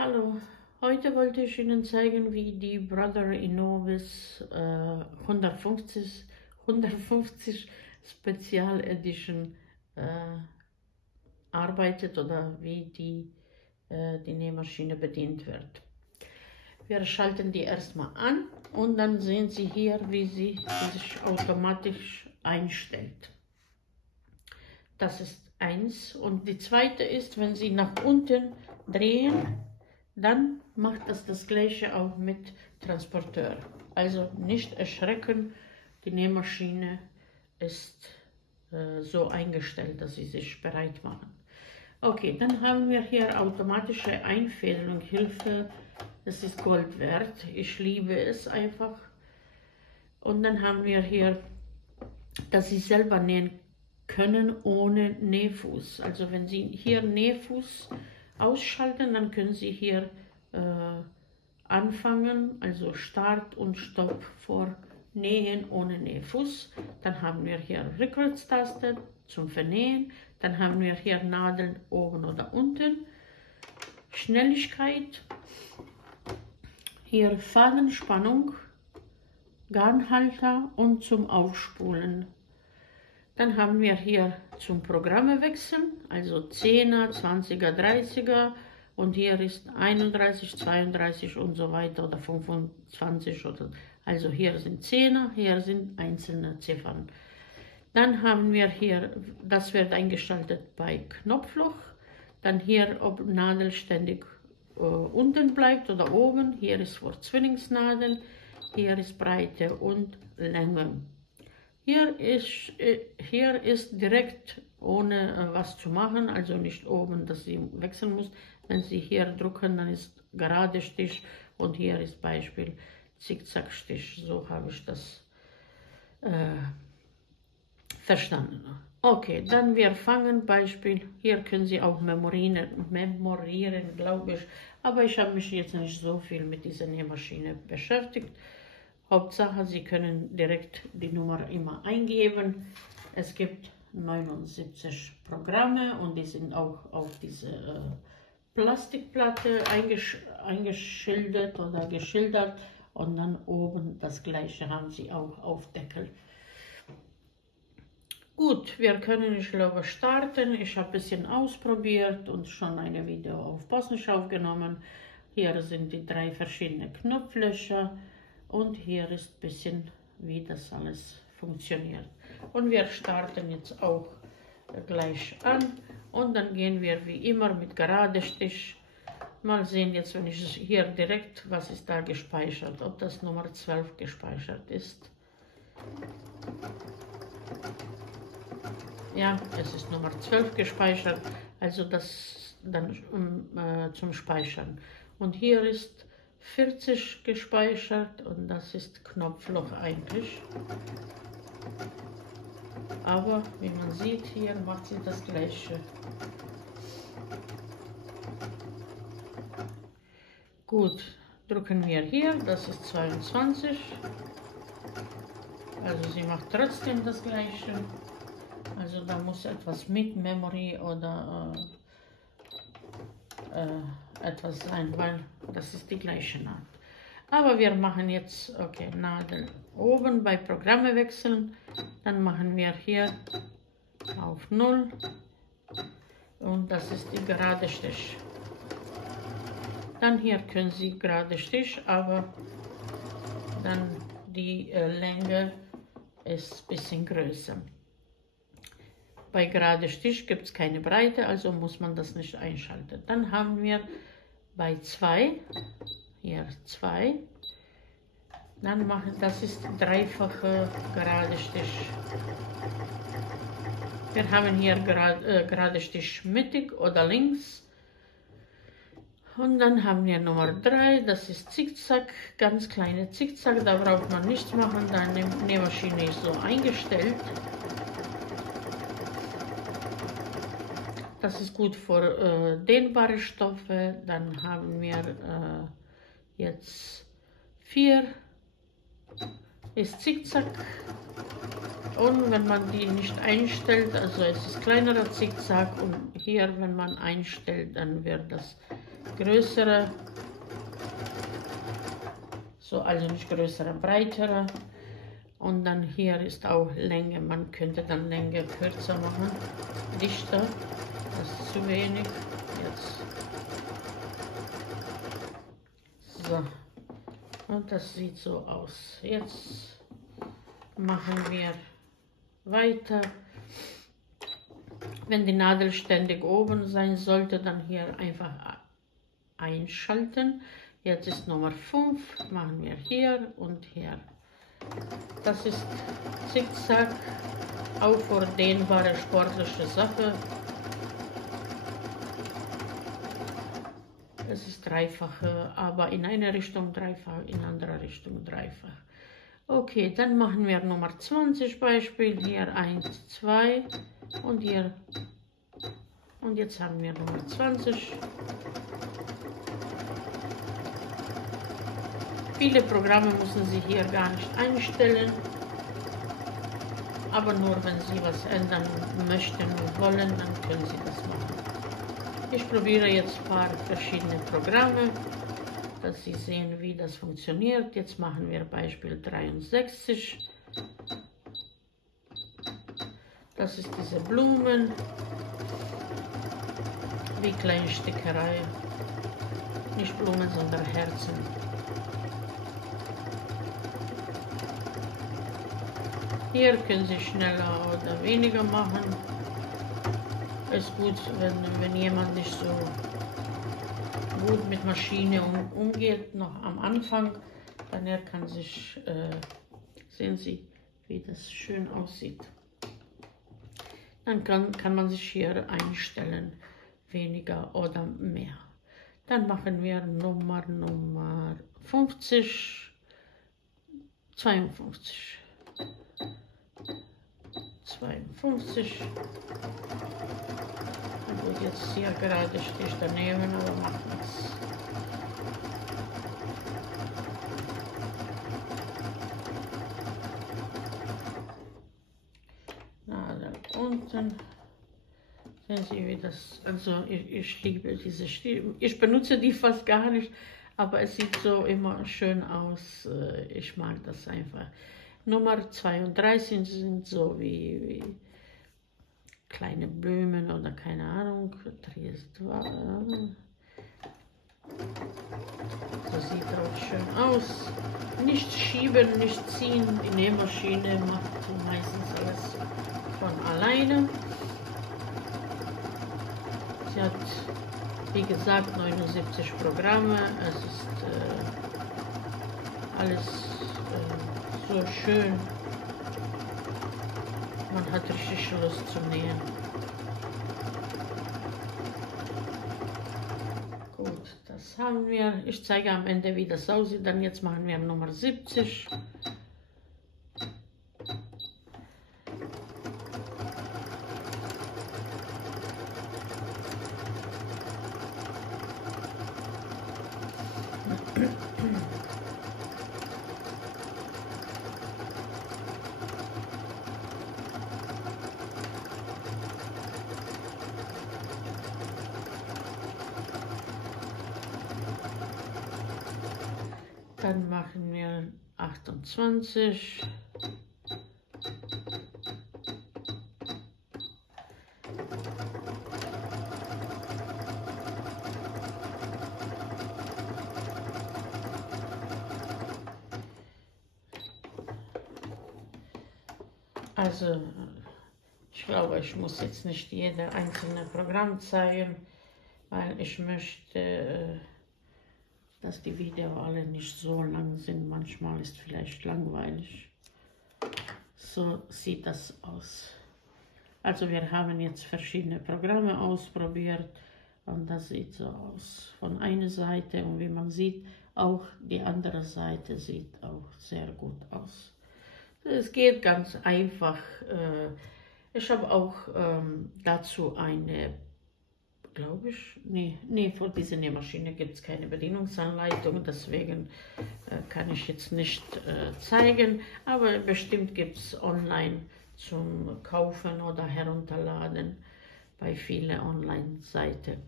Hallo, heute wollte ich Ihnen zeigen, wie die Brother Innovis 150 Spezial Edition arbeitet oder wie die Nähmaschine bedient wird. Wir schalten die erstmal an und dann sehen Sie hier, wie sie sich automatisch einstellt. Das ist eins. Und die zweite ist, wenn Sie nach unten drehen, dann macht das Gleiche auch mit Transporteur. Also nicht erschrecken, die Nähmaschine ist so eingestellt, dass sie sich bereit machen. Okay, dann haben wir hier automatische Einfädelung, Hilfe, das ist Gold wert. Ich liebe es einfach. Und dann haben wir hier, dass Sie selber nähen können ohne Nähfuß. Also wenn Sie hier Nähfuß ausschalten, dann können Sie hier anfangen, also Start und Stopp vor Nähen ohne Nähfuß. Dann haben wir hier Rückwärtstaste zum Vernähen. Dann haben wir hier Nadeln oben oder unten. Schnelligkeit. Hier Fadenspannung, Garnhalter und zum Aufspulen. Dann haben wir hier zum Programme wechseln, also 10er, 20er, 30er und hier ist 31, 32 und so weiter oder 25 oder also hier sind 10er, hier sind einzelne Ziffern. Dann haben wir hier, das wird eingeschaltet bei Knopfloch, dann hier ob Nadel ständig unten bleibt oder oben, hier ist für Zwillingsnadeln, hier ist Breite und Länge. Hier ist direkt ohne was zu machen, also nicht oben, dass Sie wechseln muss. Wenn Sie hier drücken, dann ist gerade Stich und hier ist Beispiel Zickzackstich. So habe ich das verstanden. Okay, dann wir fangen Beispiel. Hier können Sie auch memorieren, glaube ich. Aber ich habe mich jetzt nicht so viel mit dieser Nähmaschine beschäftigt. Hauptsache, Sie können direkt die Nummer immer eingeben. Es gibt 79 Programme und die sind auch auf diese Plastikplatte eingeschildert oder geschildert. Und dann oben das gleiche haben Sie auch auf Deckel. Gut, wir können, ich glaube, starten. Ich habe ein bisschen ausprobiert und schon ein Video auf Bosnisch aufgenommen. Hier sind die 3 verschiedenen Knopflöcher. Und hier ist ein bisschen, wie das alles funktioniert. Und wir starten jetzt auch gleich an. Und dann gehen wir wie immer mit gerade Stich. Mal sehen jetzt, wenn ich hier direkt, was ist da gespeichert, ob das Nummer 12 gespeichert ist. Ja, es ist Nummer 12 gespeichert, also das dann zum Speichern. Und hier ist 40 gespeichert und das ist Knopfloch eigentlich. Aber wie man sieht, hier macht sie das gleiche. Gut, drücken wir hier, das ist 22. Also sie macht trotzdem das gleiche. Also da muss etwas mit Memory oder etwas sein, weil das ist die gleiche Nadel. Aber wir machen jetzt, okay, Nadel oben bei Programme wechseln. Dann machen wir hier auf 0 und das ist die gerade Stich. Dann hier können Sie gerade Stich, aber dann die Länge ist ein bisschen größer. Bei gerade Stich gibt es keine Breite, also muss man das nicht einschalten. Dann haben wir bei 2, hier 2, dann machen, das ist dreifache gerade Stich. Wir haben hier gerade Stich mittig oder links. Und dann haben wir Nummer 3, das ist Zickzack, ganz kleine Zickzack, da braucht man nichts machen, die Nähmaschine ist so eingestellt. Das ist gut für dehnbare Stoffe. Dann haben wir jetzt 4, ist Zickzack. Und wenn man die nicht einstellt, also es ist kleinerer Zickzack und hier, wenn man einstellt, dann wird das größere, so also nicht größere, breitere. Und dann hier ist auch Länge, man könnte dann Länge kürzer machen, dichter, das ist zu wenig. Jetzt. So, und das sieht so aus. Jetzt machen wir weiter. Wenn die Nadel ständig oben sein sollte, dann hier einfach einschalten. Jetzt ist Nummer 5, machen wir hier und hier. Das ist Zickzack, auch für dehnbare sportliche Sache. Es ist dreifache, aber in eine Richtung dreifach, in andere Richtung dreifach. Okay, dann machen wir Nummer 20 Beispiel. Hier 1, 2 und hier. Und jetzt haben wir Nummer 20. Viele Programme müssen Sie hier gar nicht einstellen, aber nur wenn Sie was ändern möchten und wollen, dann können Sie das machen. Ich probiere jetzt ein paar verschiedene Programme, dass Sie sehen, wie das funktioniert. Jetzt machen wir Beispiel 63. Das ist diese Blumen, wie kleine Stickerei. Nicht Blumen, sondern Herzen. Hier können Sie schneller oder weniger machen. Ist gut, wenn jemand nicht so gut mit Maschine umgeht, noch am Anfang, dann er kann sich, sehen Sie, wie das schön aussieht. Dann kann man sich hier einstellen, weniger oder mehr. Dann machen wir Nummer 50, 52. 52. Na gut, jetzt hier gerade stehe ich daneben, aber macht nichts. Na, da unten sehen Sie, wie das, also ich liebe diese Stil. Ich benutze die fast gar nicht, aber es sieht so immer schön aus. Ich mag das einfach. Nummer 32 sind so wie kleine Blumen oder keine Ahnung. Das sieht auch schön aus. Nicht schieben, nicht ziehen. Die Nähmaschine macht meistens alles von alleine. Sie hat, wie gesagt, 79 Programme. Es ist alles so schön. Man hat richtig Lust zu nähen. Gut, das haben wir. Ich zeige am Ende, wie das aussieht. Dann jetzt machen wir Nummer 70. Dann machen wir 28. Also, ich glaube, ich muss jetzt nicht jede einzelne Programm zeigen, weil ich möchte, dass die Videos alle nicht so lang sind. Manchmal ist vielleicht langweilig. So sieht das aus. Also wir haben jetzt verschiedene Programme ausprobiert und das sieht so aus von einer Seite, und wie man sieht, auch die andere Seite sieht auch sehr gut aus. Es geht ganz einfach. Ich habe auch dazu eine, glaube ich, nee, für diese Nähmaschine gibt es keine Bedienungsanleitung, deswegen kann ich jetzt nicht zeigen, aber bestimmt gibt es online zum Kaufen oder Herunterladen bei vielen Online-Seiten.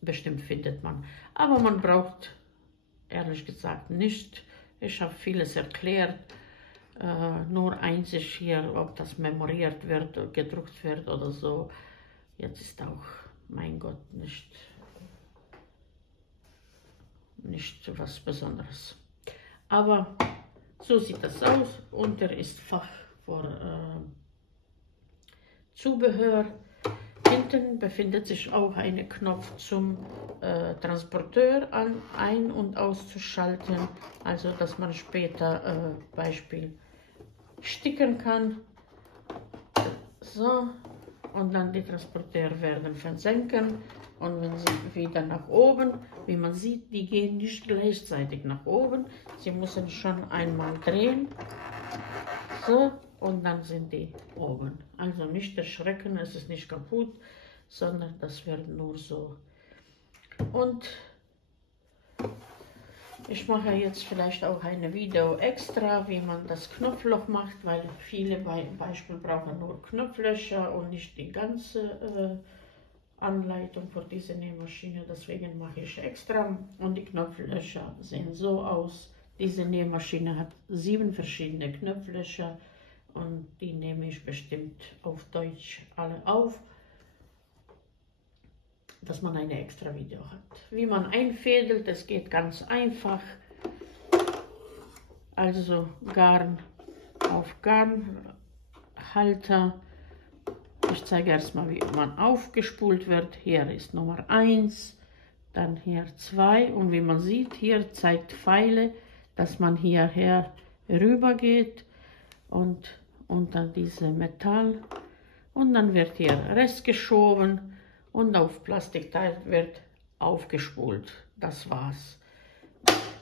bestimmt findet man. Aber man braucht ehrlich gesagt nicht. Ich habe vieles erklärt. Nur einzig hier, ob das memoriert wird, gedruckt wird oder so. Jetzt ist auch, mein Gott, nicht was Besonderes. Aber so sieht das aus. Unter ist Fach für Zubehör. Hinten befindet sich auch ein Knopf zum Transporteur ein- und auszuschalten, also dass man später Beispiel sticken kann. So, und dann die Transporteure werden versenken und wenn sie wieder nach oben, wie man sieht, die gehen nicht gleichzeitig nach oben, sie müssen schon einmal drehen. So, und dann sind die oben. Also nicht erschrecken, es ist nicht kaputt, sondern das wird nur so. Und ich mache jetzt vielleicht auch ein Video extra, wie man das Knopfloch macht, weil viele Beispiele brauchen nur Knopflöcher und nicht die ganze Anleitung für diese Nähmaschine. Deswegen mache ich extra. Und die Knopflöcher sehen so aus. Diese Nähmaschine hat 7 verschiedene Knopflöcher und die nehme ich bestimmt auf Deutsch alle auf, dass man ein extra Video hat. Wie man einfädelt, das geht ganz einfach. Also Garn auf Garnhalter. Ich zeige erstmal, wie man aufgespult wird. Hier ist Nummer 1, dann hier 2 und wie man sieht, hier zeigt Pfeile, dass man hierher rüber geht und unter diese Metall und dann wird hier Rest geschoben und auf Plastikteil wird aufgespult. Das war's.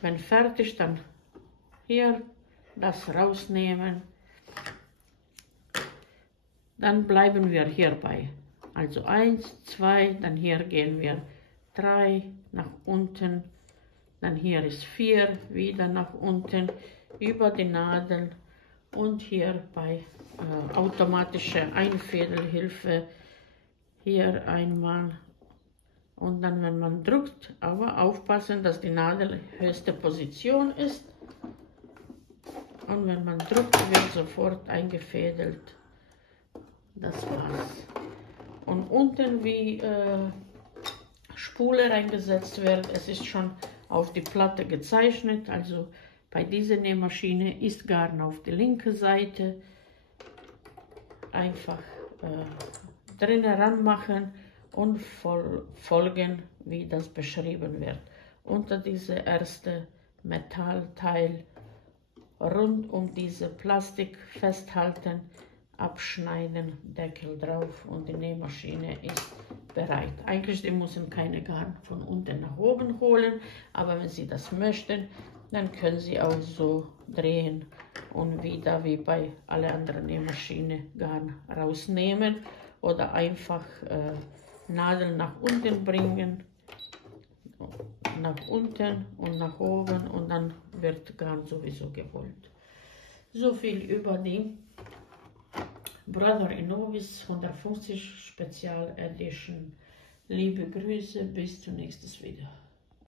Wenn fertig, dann hier das rausnehmen. Dann bleiben wir hierbei. Also 1, 2, dann hier gehen wir 3 nach unten, dann hier ist 4, wieder nach unten, über die Nadel und hier bei automatischer Einfädelhilfe hier einmal und dann, wenn man drückt, aber aufpassen, dass die Nadel höchste Position ist und wenn man drückt, wird sofort eingefädelt. Das war's. Und unten wie Spule reingesetzt wird, es ist schon auf die Platte gezeichnet, also bei dieser Nähmaschine ist Garn auf die linke Seite. Einfach drinnen ranmachen und folgen, wie das beschrieben wird. Unter diese erste Metallteil rund um diese Plastik festhalten, abschneiden, Deckel drauf und die Nähmaschine ist bereit. Eigentlich die müssen keine Garn von unten nach oben holen, aber wenn Sie das möchten, dann können Sie auch so drehen und wieder wie bei alle anderen Nähmaschinen Garn rausnehmen oder einfach Nadel nach unten bringen, nach unten und nach oben und dann wird Garn sowieso geholt. So viel über die Brother Inovis 150 Spezial Edition. Liebe Grüße, bis zum nächsten Video.